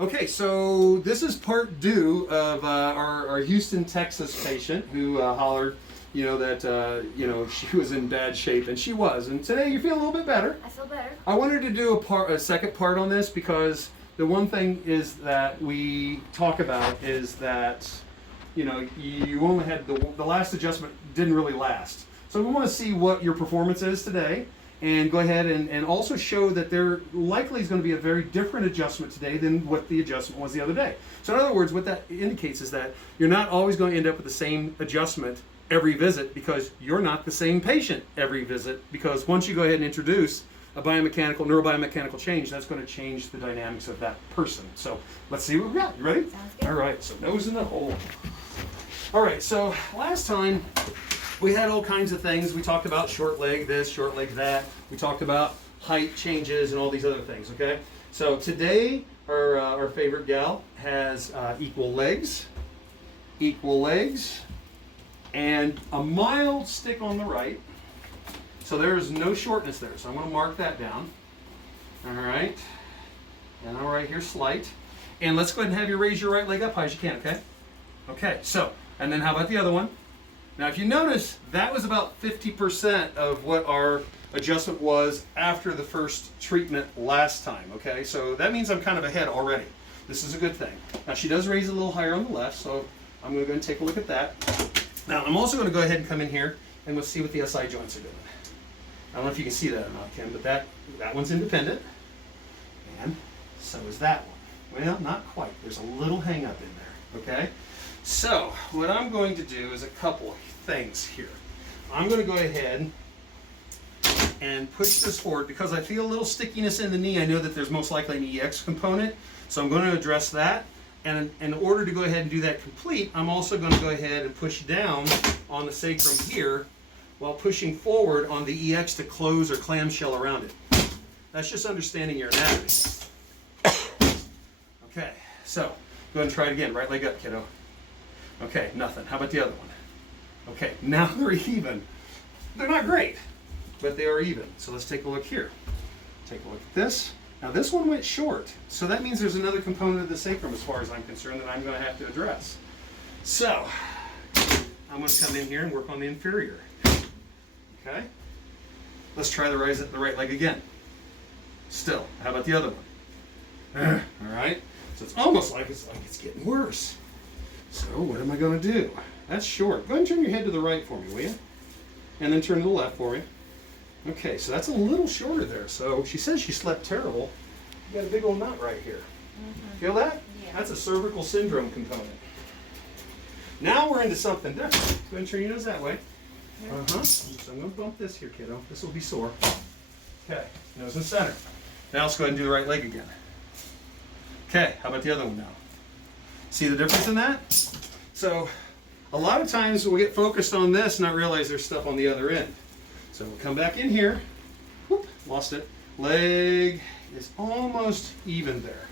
Okay, so this is part two of our Houston, Texas patient who hollered, that she was in bad shape, and she was. And today you feel a little bit better. I feel better. I wanted to do a second part on this because the one thing is that we talk about is that you only had the last adjustment didn't really last. So we want to see what your performance is today. And go ahead and also show that there likely is going to be a very different adjustment today than what the adjustment was the other day. So in other words, what that indicates is that you're not always going to end up with the same adjustment every visit because you're not the same patient every visit, because once you go ahead and introduce a neurobiomechanical change, that's going to change the dynamics of that person. So let's see what we got. You ready? Sounds good. All right, so nose in the hole. All right, so last time we had all kinds of things. We talked about short leg this, short leg that. We talked about height changes and all these other things, okay? So today, our favorite gal has equal legs, and a mild stick on the right. So there is no shortness there. So I'm going to mark that down. All right. And all right here, slight. And let's go ahead and have you raise your right leg up high as you can, okay? Okay, so, and then how about the other one? Now, if you notice, that was about 50% of what our adjustment was after the first treatment last time, okay? So that means I'm kind of ahead already. This is a good thing. Now, she does raise a little higher on the left, so I'm going to go and take a look at that. Now, I'm also going to go ahead and come in here and we'll see what the SI joints are doing. I don't know if you can see that or not, Kim, but that one's independent, and so is that one. Well, not quite. There's a little hang up in there, okay? So what I'm going to do is a couple things here. I'm going to go ahead and push this forward because I feel a little stickiness in the knee. I know that there's most likely an EX component, so I'm going to address that. And in order to go ahead and do that complete, I'm also going to go ahead and push down on the sacrum here while pushing forward on the EX to close or clamshell around it. That's just understanding your anatomy. Okay, so go ahead and try it again. Right leg up, kiddo. Okay, nothing. How about the other one? Okay, now they're even. They're not great, but they are even. So let's take a look here. Take a look at this. Now this one went short, so that means there's another component of the sacrum as far as I'm concerned that I'm going to have to address. So I'm going to come in here and work on the inferior. Okay? Let's try the right leg again. Still. How about the other one? All right? So it's almost like it's getting worse. So what am I going to do? That's short. Go ahead and turn your head to the right for me, will you? And then turn to the left for me. Okay, so that's a little shorter there. So she says she slept terrible. You got a big old knot right here. Mm-hmm. Feel that? Yeah. That's a cervical syndrome component. Now we're into something different. Go ahead and turn your nose that way. Uh-huh. So I'm going to bump this here, kiddo. This will be sore. Okay, nose in center. Now let's go ahead and do the right leg again. Okay, how about the other one now? See the difference in that? So a lot of times we'll get focused on this and not realize there's stuff on the other end. So we'll come back in here. Whoop, lost it. Leg is almost even there.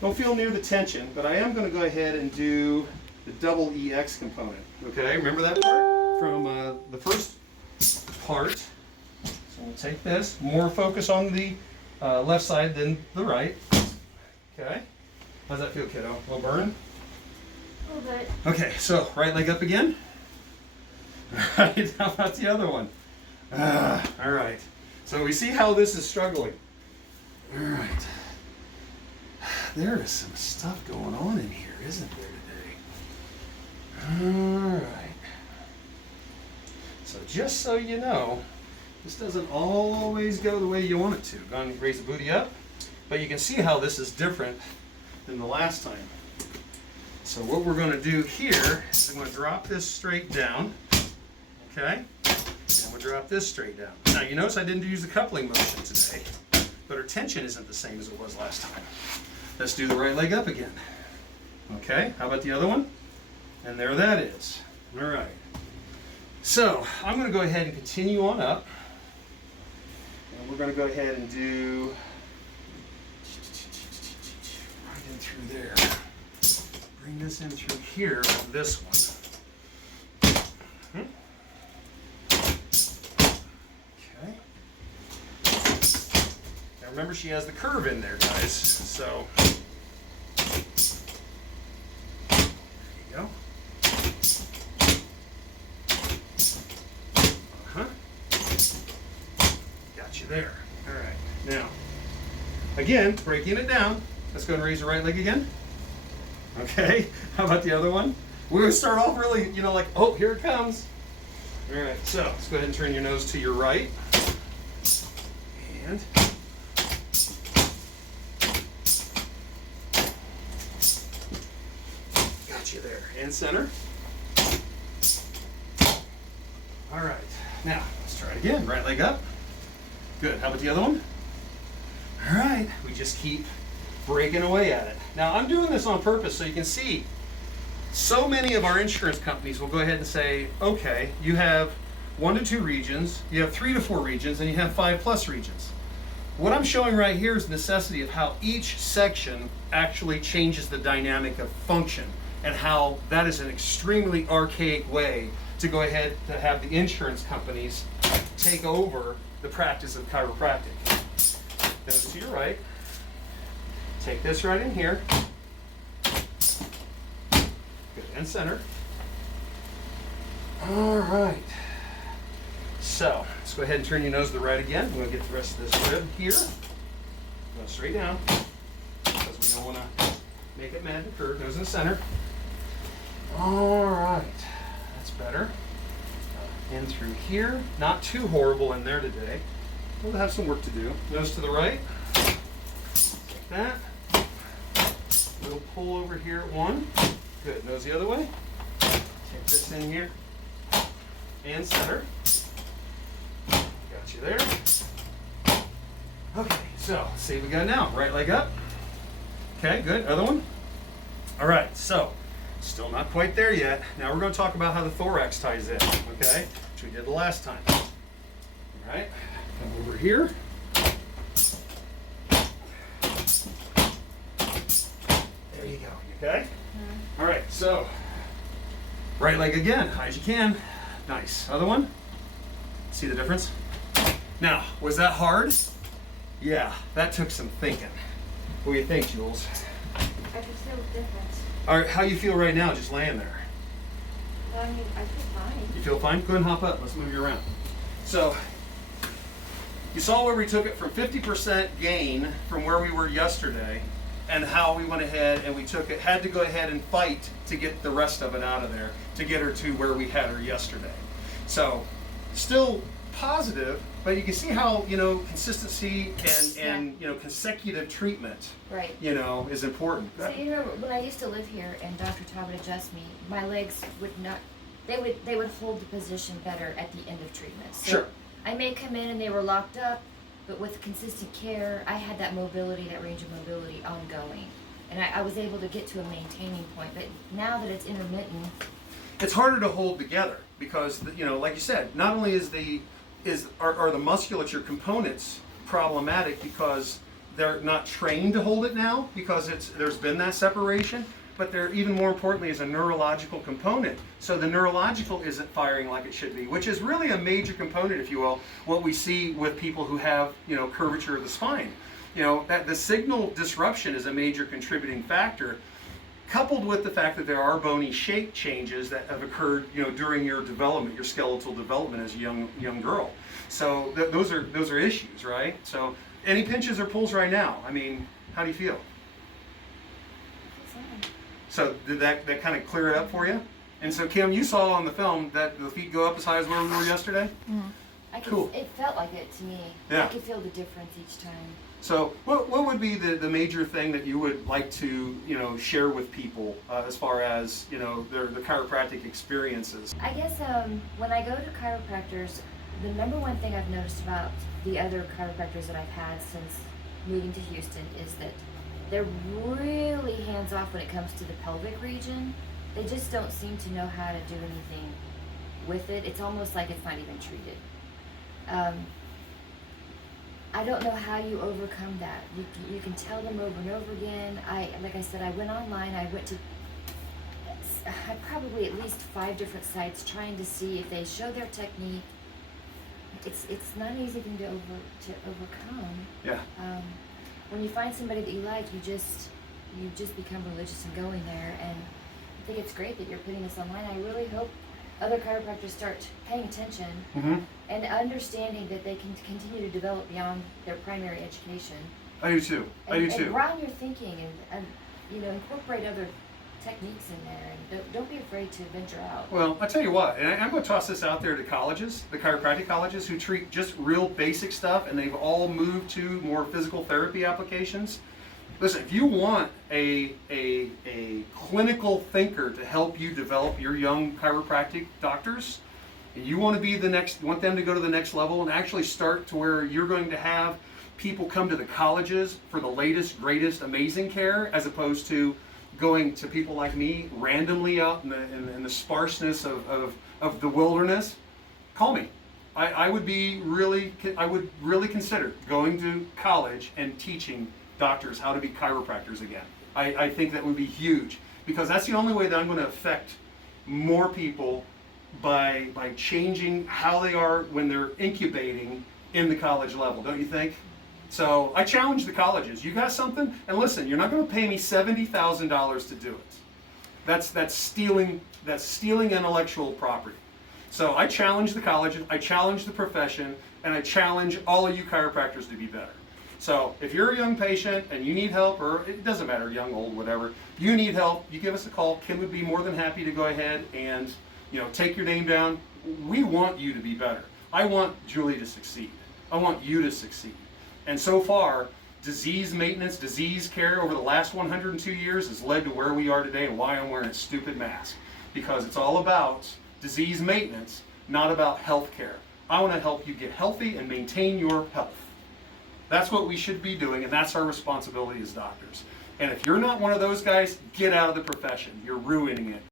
Don't feel near the tension, but I am going to go ahead and do the double EX component. Okay, remember that part from the first part? So we'll take this. More focus on the left side than the right. Okay. How's that feel, kiddo? A little burn? A little bit. Okay, so right leg up again. All right, how about the other one? All right. So we see how this is struggling. All right. There is some stuff going on in here, isn't there, today? All right. So just so you know, this doesn't always go the way you want it to. Go ahead and raise the booty up. But you can see how this is different than the last time. So what we're going to do here is I'm going to drop this straight down. Okay? And we'll drop this straight down. Now you notice I didn't use the coupling motion today, but her tension isn't the same as it was last time. Let's do the right leg up again. Okay, how about the other one? And there that is. All right. So I'm going to go ahead and continue on up. And we're going to go ahead and do right in through there. Bring this in through here on this one. Remember, she has the curve in there, guys. So there. All right. Now, again, breaking it down. Let's go and raise the right leg again. Okay. How about the other one? We're gonna start off really, like, oh, here it comes. All right. So let's go ahead and turn your nose to your right. And got you there. And center. All right. Now, let's try it again. Right leg up. Good. How about the other one? All right. We just keep breaking away at it. Now, I'm doing this on purpose so you can see so many of our insurance companies will go ahead and say, okay, you have 1 to 2 regions, you have 3 to 4 regions, and you have 5+ regions. What I'm showing right here is the necessity of how each section actually changes the dynamic of function and how that is an extremely archaic way to go ahead to have the insurance companies take over the practice of chiropractic. Nose to your right. Take this right in here. Good, and center. All right. So, let's go ahead and turn your nose to the right again. We're going to get the rest of this rib here. Go straight down, because we don't want to make it mad and curve. Nose in the center. All right. That's better. In through here. Not too horrible in there today. We'll have some work to do. Nose to the right. Like that. Little pull over here at 1. Good. Nose the other way. Take this in here. And center. Got you there. Okay, so let's see what we got now. Right leg up. Okay, good. Other one. All right, so still not quite there yet. Now we're going to talk about how the thorax ties in, okay? Which we did the last time. All right, come over here. There you go. You okay? All right, so right leg again, high as you can. Nice. Other one. See the difference? Now, was that hard? Yeah, that took some thinking. What do you think, Jules? I can feel the difference. All right, how you feel right now, just laying there? I mean, I feel fine. You feel fine? Go ahead and hop up. Let's move you around. So, you saw where we took it from 50% gain from where we were yesterday, and how we went ahead and we took it, had to go ahead and fight to get the rest of it out of there, to get her to where we had her yesterday. So, still positive, but you can see how, consistency and consecutive treatment, Right. is important. So when I used to live here and Dr. Todd would adjust me, my legs would not, they would hold the position better at the end of treatment. So Sure. I may come in and they were locked up, but with consistent care, I had that mobility, that range of mobility ongoing. And I was able to get to a maintaining point, but now that it's intermittent, it's harder to hold together because, like you said, not only are the musculature components problematic because they're not trained to hold it now because there's been that separation, but there even more importantly is a neurological component. So the neurological isn't firing like it should be, which is really a major component, if you will, what we see with people who have, curvature of the spine. That the signal disruption is a major contributing factor, coupled with the fact that there are bony shape changes that have occurred, during your development, your skeletal development as a young girl. So those are issues, right? So any pinches or pulls right now? I mean, how do you feel? fine. So did that kind of clear it up for you? And so Kim, you saw on the film that the feet go up as high as where we were yesterday? Cool. It felt like it to me. Yeah. I could feel the difference each time. So what would be the major thing that you would like to, share with people as far as, the chiropractic experiences? I guess when I go to chiropractors, the number one thing I've noticed about the other chiropractors that I've had since moving to Houston is that they're really hands-off when it comes to the pelvic region. They just don't seem to know how to do anything with it. It's almost like it's not even treated. I don't know how you overcome that. You can tell them over and over again. Like I said, I went online. I went to probably at least 5 different sites trying to see if they show their technique. It's not an easy thing to overcome. Yeah. When you find somebody that you like, you just become religious in going there. And I think it's great that you're putting this online. I really hope other chiropractors start paying attention Mm-hmm. and understanding that they can continue to develop beyond their primary education. I do too. I do And too. broaden your thinking and incorporate other techniques in there, and don't be afraid to venture out. Well, I tell you what, and I'm going to toss this out there to colleges, the chiropractic colleges who treat just real basic stuff, and they've all moved to more physical therapy applications. Listen, if you want a clinical thinker to help you develop your young chiropractic doctors, and you want to be want them to go to the next level and actually start to where you're going to have people come to the colleges for the latest, greatest, amazing care, as opposed to going to people like me randomly out in the sparseness of the wilderness, call me. I would really consider going to college and teaching doctors how to be chiropractors again. I think that would be huge, because that's the only way that I'm going to affect more people by changing how they are when they're incubating in the college level, don't you think? So I challenge the colleges. You got something? And listen, you're not going to pay me $70,000 to do it. That's stealing intellectual property. So I challenge the colleges, I challenge the profession, and I challenge all of you chiropractors to be better. So if you're a young patient and you need help, or it doesn't matter, young, old, whatever, if you need help, you give us a call. Kim would be more than happy to go ahead and take your name down. We want you to be better. I want Julie to succeed. I want you to succeed. And so far, disease maintenance, disease care over the last 102 years has led to where we are today and why I'm wearing a stupid mask. Because it's all about disease maintenance, not about health care. I want to help you get healthy and maintain your health. That's what we should be doing, and that's our responsibility as doctors. And if you're not one of those guys, get out of the profession. You're ruining it.